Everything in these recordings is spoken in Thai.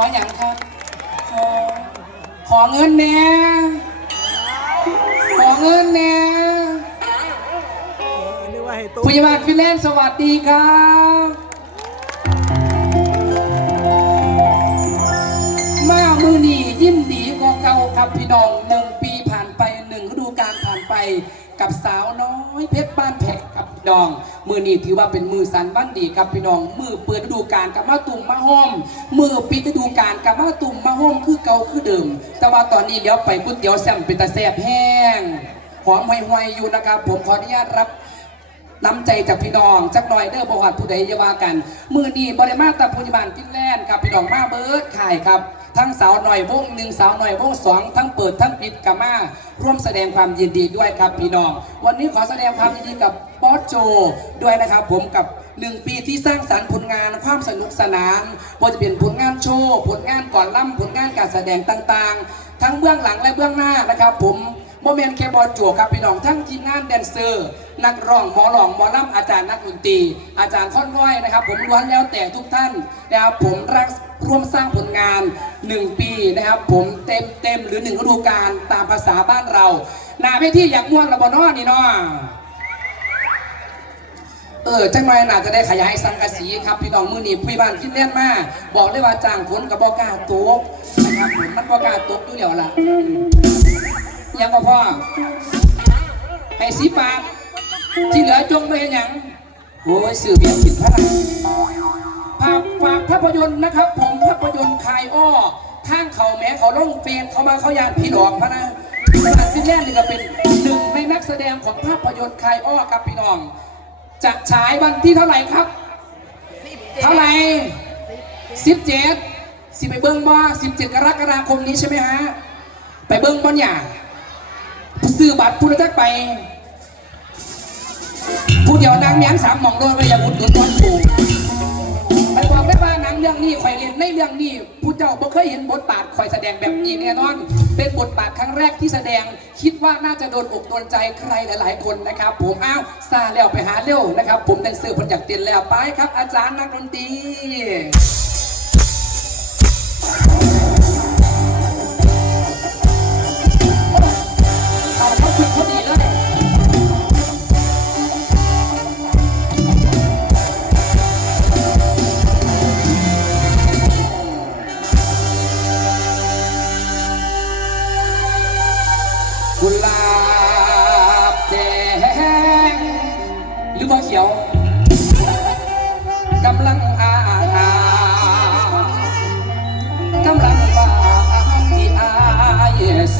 ออย่างครับขอเงินแน่ขอเงินแน่นึกว่าผู้พยาบาลฟิลลนสวัสดีครับมามือนียิ้มดีกว่าเก่าครับพี่น้องหนึ่งปีผ่านไปหนึ่งฤดูกาลผ่านไปกับสาวน้อยเพชรบ้านเพชร ครับพี่น้อง มือนี้ถือว่าเป็นมือสันบ้านดีครับพี่น้อง มือเปิดฤดูกาลกับมาตุ่มมาห้อม มือปิดฤดูกาลกับมาตุ่มมาห้อมคือเก่าคือเดิม แต่ว่าตอนนี้เดี๋ยวไปก๋วยเตี๋ยวแซมเป็นตาแซ่บแห้งหอมห่วยๆอยู่นะครับ ผมขออนุญาตรับน้ำใจจากพี่น้องจักหน่อยเด้อบอกว่าผู้ใดจะว่ากัน มือนี้บริมาตรพยาบาลฟินแลนครับพี่น้องมาเบิร์ดขายครับ ทั้งสาวหน่อยวงหนึ่งสาวหน่อยวงสองทั้งเปิดทั้งปิดกามาร่วมแสดงความยินดีด้วยครับพี่น้อง วันนี้ขอแสดงความยินดีกับ อสโจด้วยนะครับผมกับหนึ่งปีที่สร้างสรรค์ผลงานความสนุกสนานว่าจะเป็นผลงานโชว์ ผลงานก่อนล่ำผลงานการแสดงต่างๆ ทั้งเบื้องหลังและเบื้องหน้านะครับ ผมโมเมนต์แคบอลจั่วครับพี่น้องทั้งทีมงานแดนเซอร์ นักร้องหมอหลองหมอล่ำอาจารย์นักดนตรีอาจารย์ค่อนว้อยนะครับ ผมล้วนแล้วแต่ทุกท่านนะครับผมรักร่วมสร้างผลงาน 1 ปีนะครับ ผมเต็มเต็มหรือ1ฤดูกาลตามภาษาบ้านเราหนาไม่ที่อยากม่วนระบอนอนี่เนาะ เออจังไรน่าจะได้ขยายสังกะสีครับพี่น้องมือนีพี่บ้านคิดเล่นมากบอกเลยว่าจ้างฝนกับบอกล้าตกนะครับผมมันบอกล้าตกอยู่แล้วล่ะยังก็พ่อให้สีปากที่เหลือจงไปเห็นยังโอ้ยสื่อเบียดผิดพระนะฝากฝากภาพยนตร์นะครับ ผมภาพยนตร์คายอ้อทางเขาแม้เขาล่งเฟนเขามาเขายานผีหลอกพะนะขนาดฟินแลนด์นี่ก็เป็นหนึ่งในนักแสดงของภาพยนตร์คายอ้อครับพี่น้อง จะฉายวันที่เท่าไหร่ครับ เท่าไหร่สิบเจ็ดสิไปเบิ้งบ่สิบเจ็ดกรกฎาคมนี้ใช่ไหมฮะ ไปเบิ้งบ่เนี่ยซื้อบัตรพุทธจักรไป ผู้เดียวนางแม้นสามหม่องโดนไปอย่าบุญดุนตอนปูไป รื่องนี้ข่อยเรียนในเรื่องนี้ผู้เจ้าบ่เคยเห็นบทบาทข่อยแสดงแบบนี้แน่นอน เป็นบทบาทครั้งแรกที่แสดง คิดว่าน่าจะโดนอกโดนใจใครหลาย ๆ คนนะครับ ผมอ้าวซาแล้วไปหาเร็วนะครับ ผมเป็นสื่อคนอยากเตียนแล้วไปครับ อาจารย์นักดนตรี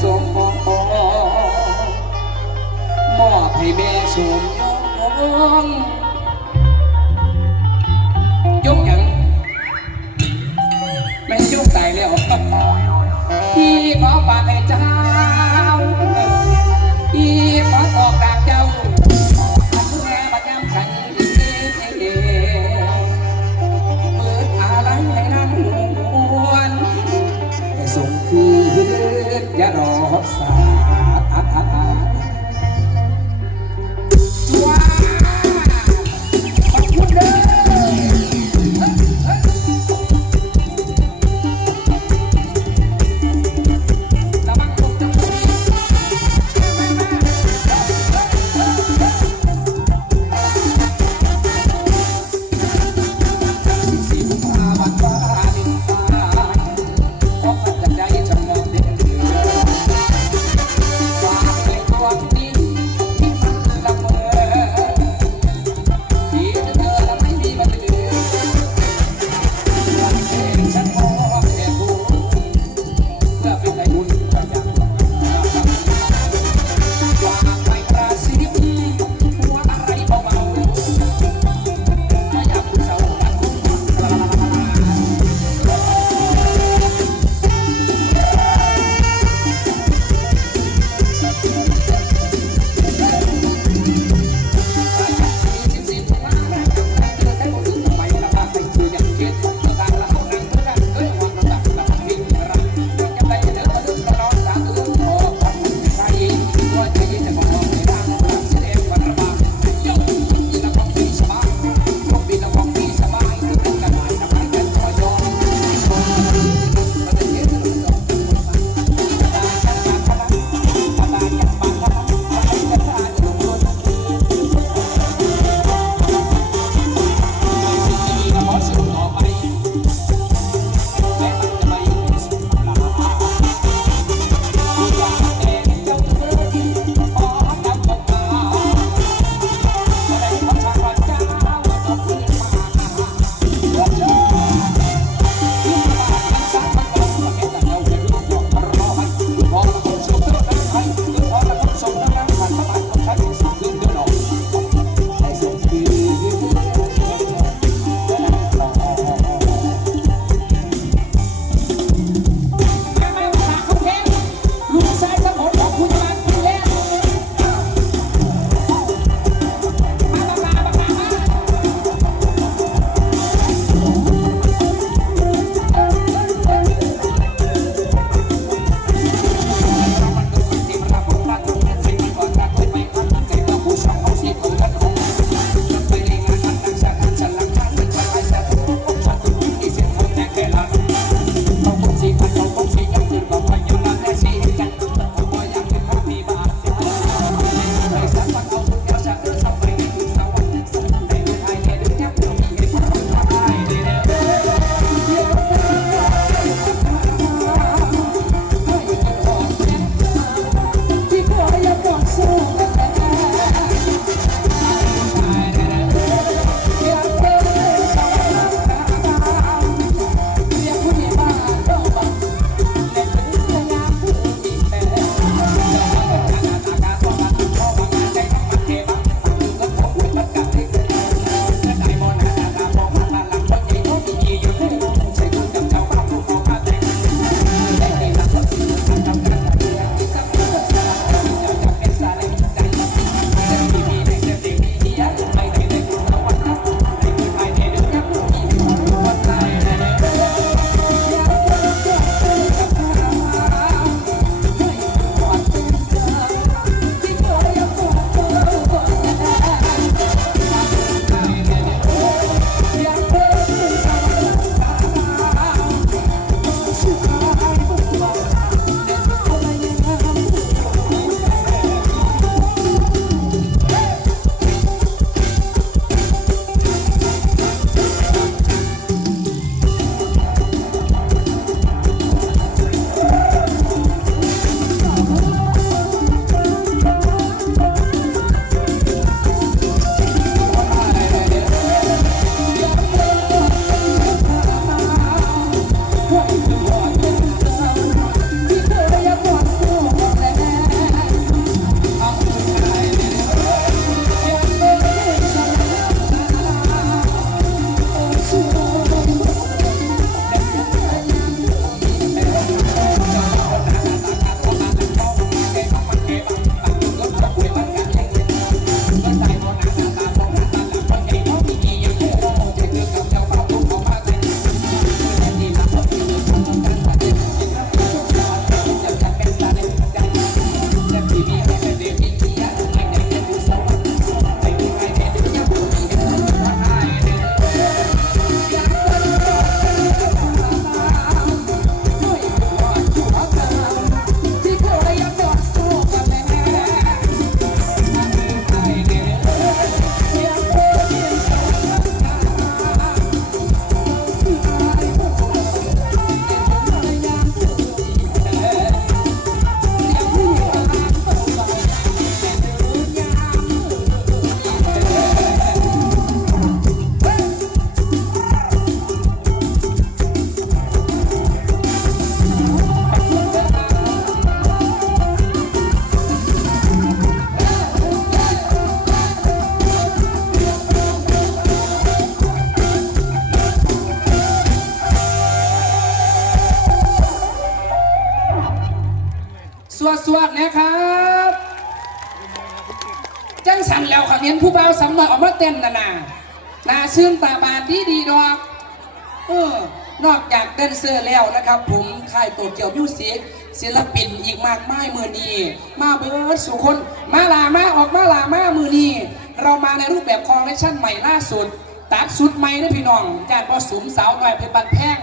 สมมอบให้แม่ชมยงยกยังแม่ยงตายแล้วพี่ขอฝากให้เจ้า จังสันแล้วขับเห็นผู้เบาสำเนาออกมาเต้นน่ะนะนาชื่นตาบานดีดีดอกเออนอกจากแดนเซอร์แล้วนะครับ ผมค่ายโตเกียวมิวสิกศิลปินอีกมากมายมือนีมาเบิร์ดสุคนมาลามาออกมาลามามือนีเรามาในรูปแบบคอลเลคชั่นใหม่ล่าสุดตัดสุดใหม่นะพี่น้องจานบอสุมสาวหน่อยเพชรบันแพง